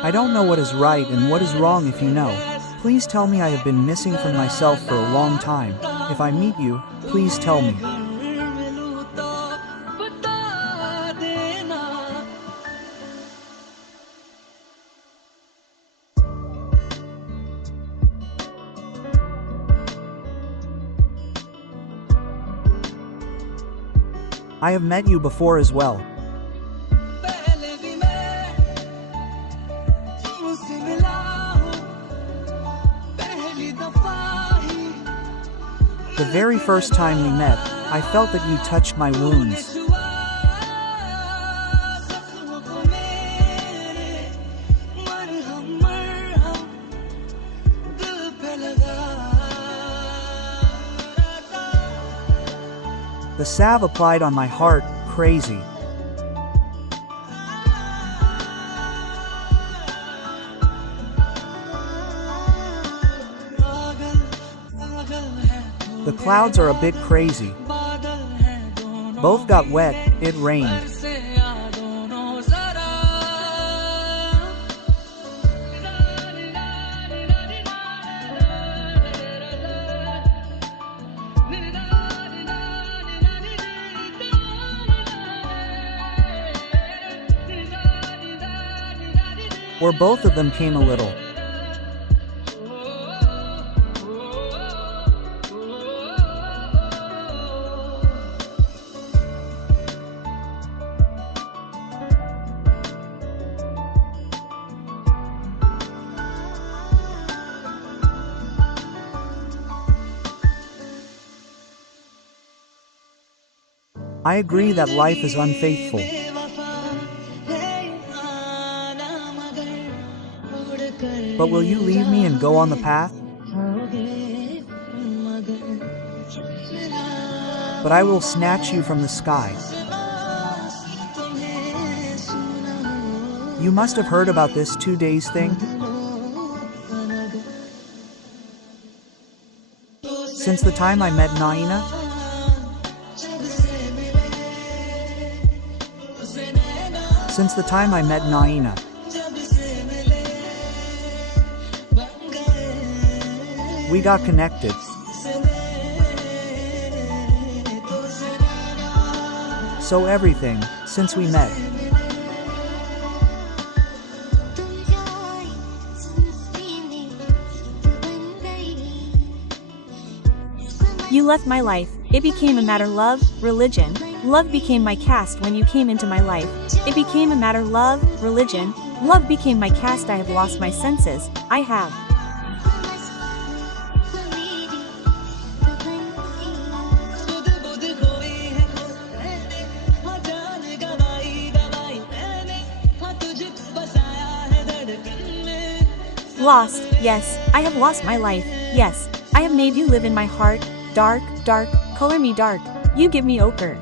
I don't know what is right and what is wrong. If you know, please tell me. I have been missing from myself for a long time. If I meet you, please tell me. I have met you before as well. The very first time we met, I felt that you touched my wounds. The salve applied on my heart, crazy. The clouds are a bit crazy. Both got wet, it rained. Or both of them came a little. I agree that life is unfaithful. But will you leave me and go on the path? But I will snatch you from the sky. You must have heard about this 2 days thing. Since the time I met Naina, we got connected. So everything, since we met. You left my life. It became a matter love, religion. Love became my caste when you came into my life. It became a matter love, religion. Love became my caste. I have lost my senses. I have. Lost, yes, I have lost my life, yes. I have made you live in my heart, dark, dark, color me dark, you give me ochre.